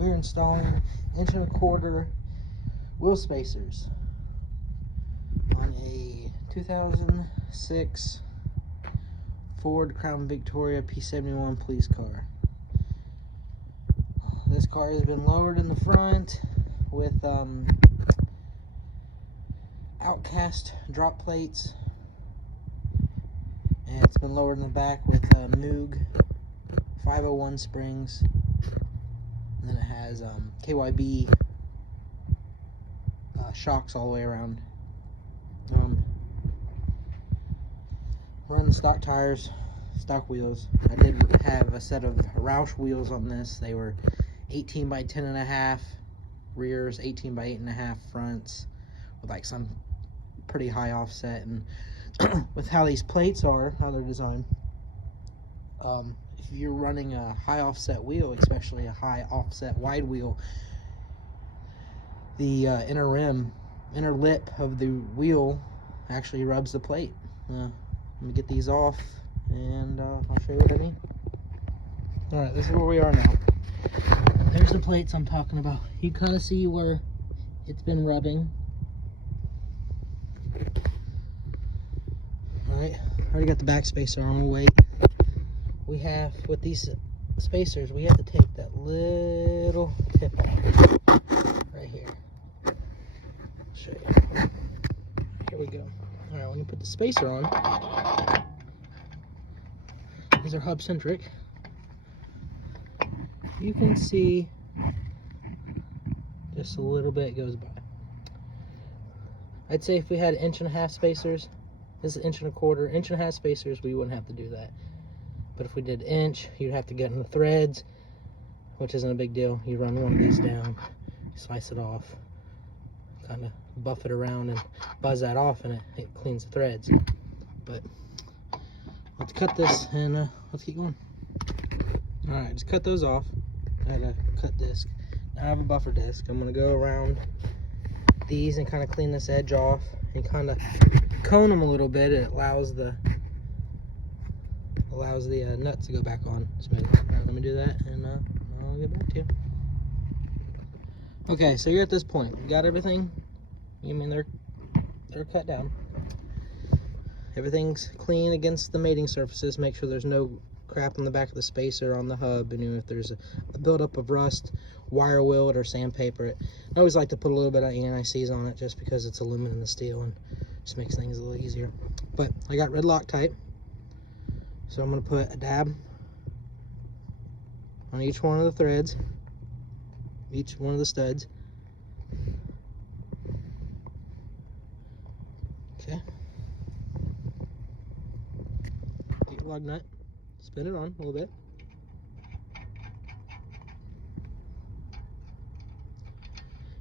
we're installing 1.25" wheel spacers on a 2006 Ford Crown Victoria p71 police car. This car has been lowered in the front with outcast drop plates, and it's been lowered in the back with Moog 501 springs, and then it has KYB shocks all the way around. Run stock tires, stock wheels. I did have a set of Roush wheels on this. They were 18 by 10.5 rears, 18 by 8.5 fronts, with like some pretty high offset. And with how these plates are, how they're designed, if you're running a high offset wheel, especially a high offset wide wheel, the inner lip of the wheel actually rubs the plate. Let me get these off, and I'll show you what I mean. Alright, this is where we are now. There's the plates I'm talking about. You kind of see where it's been rubbing. Alright, already got the back spacer on. We'll wait. We have, with these spacers, we have to take that little tip off. Right here. I'll show you. Here we go. Alright, when you put the spacer on, these are hub centric. You can see just a little bit goes by. I'd say if we had 1.5" spacers, this is 1.25", 1.5" spacers, we wouldn't have to do that. But if we did inch, you'd have to get in the threads, which isn't a big deal. You run one of these down, slice it off, kind of buff it around and buzz that off, and it cleans the threads. But let's cut this and let's keep going. Alright, just cut those off. I had a cut disc. Now I have a buffer disc. I'm going to go around these and kind of clean this edge off and kind of cone them a little bit. It allows the nuts to go back on smooth. Alright, let me do that and I'll get back to you. Okay, so you're at this point. You got everything? I mean, they're cut down. Everything's clean against the mating surfaces. Make sure there's no crap on the back of the spacer on the hub, and if there's a buildup of rust, wire wheel it or sandpaper it. I always like to put a little bit of anti-seize on it just because it's aluminum and steel and just makes things a little easier. But I got red Loctite, so I'm going to put a dab on each one of the threads, each one of the studs. Okay. Get your lug nut. Spin it on a little bit.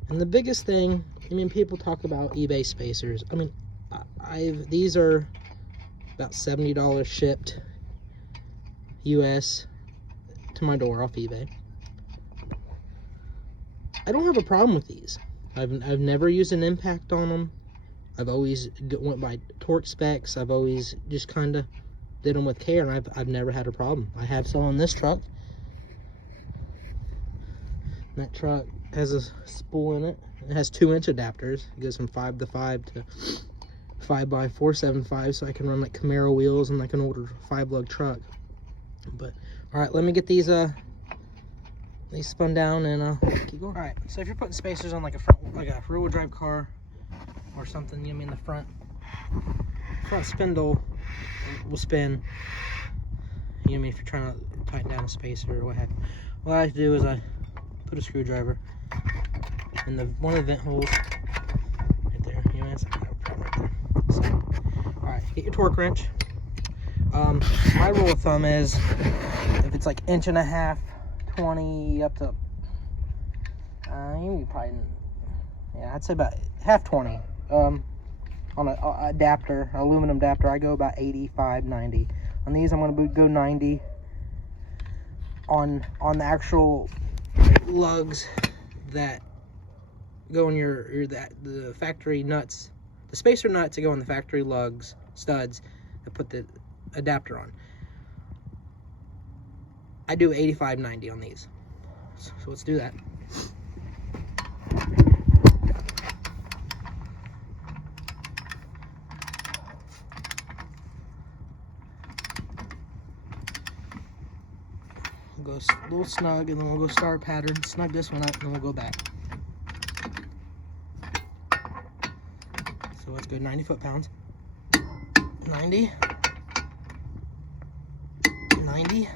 And the biggest thing, I mean, people talk about eBay spacers. I mean, these are about $70 shipped US to my door off eBay. I don't have a problem with these. I've never used an impact on them. I've always went by torque specs. I've always just kind of did them with care, and I've never had a problem. I have some on this truck. And that truck has a spool in it. It has 2-inch adapters. It goes from 5x5 to 5x475, so I can run like Camaro wheels and like an older 5-lug truck. But all right, let me get these spun down and keep going. All right, so if you're putting spacers on like a rear-wheel drive car or something, you mean the front spindle will spin. You know what I mean, if you're trying to tighten down a spacer or what have you. What I like to do is I put a screwdriver in one of the vent holes right there. You know, it's right there. So, all right, get your torque wrench. My rule of thumb is if it's like 1.5", 20 up to you probably, yeah, I'd say about half 20. On an adapter, an aluminum adapter, I go about 85, 90. On these, I'm going to go 90. On the actual lugs that go in the factory nuts, the spacer nuts that go in the factory lugs, studs that put the adapter on, I do 85, 90 on these. So let's do that. We'll go a little snug, and then we'll go star pattern, snug this one up, and then we'll go back. So let's go 90 foot-pounds. 90. 90.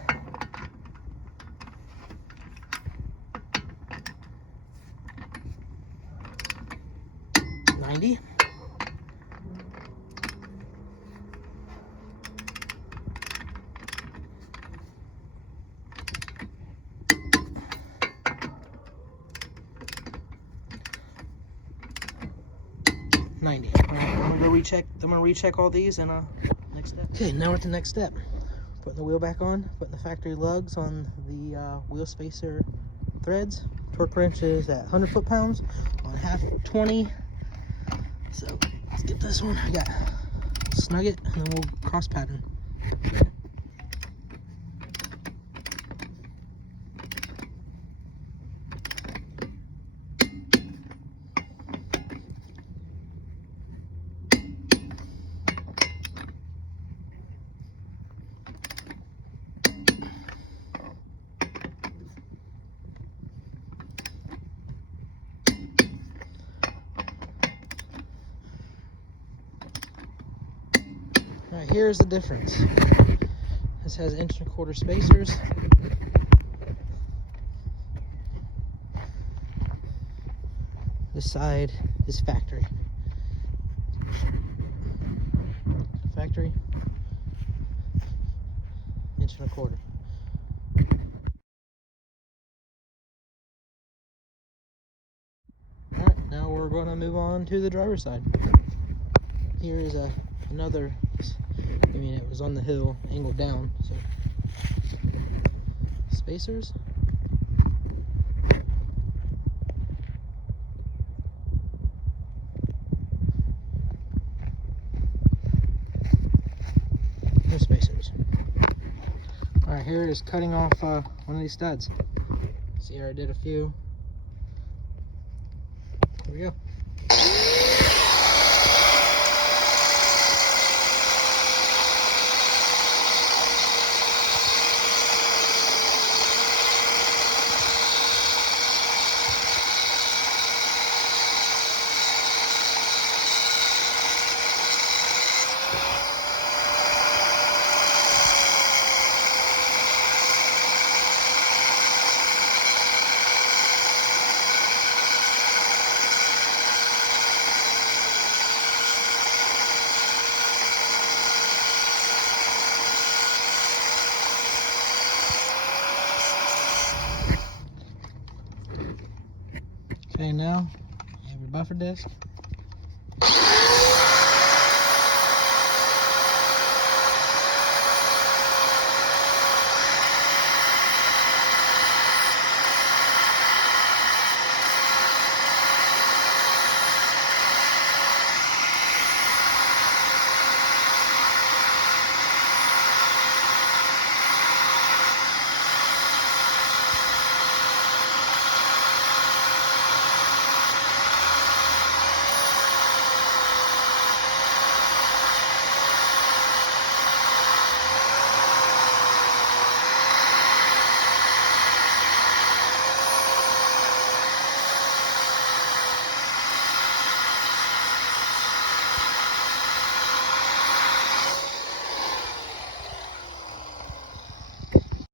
90. 90. All right, I'm gonna go recheck. I'm gonna recheck all these and next step. Okay, now we're at the next step. Putting the wheel back on, putting the factory lugs on the wheel spacer threads. Torque wrench is at 100 foot-pounds on half 20. So let's get this one. We got snug it, and then we'll cross pattern. All right, here's the difference. This has 1.25" spacers. This side is factory. Factory, 1.25". All right, now we're going to move on to the driver's side. Here is another. I mean, it was on the hill, angled down, so spacers. No spacers. All right, here it is cutting off one of these studs. See here, I did a few. Here we go. Okay, now you have your buffer disc.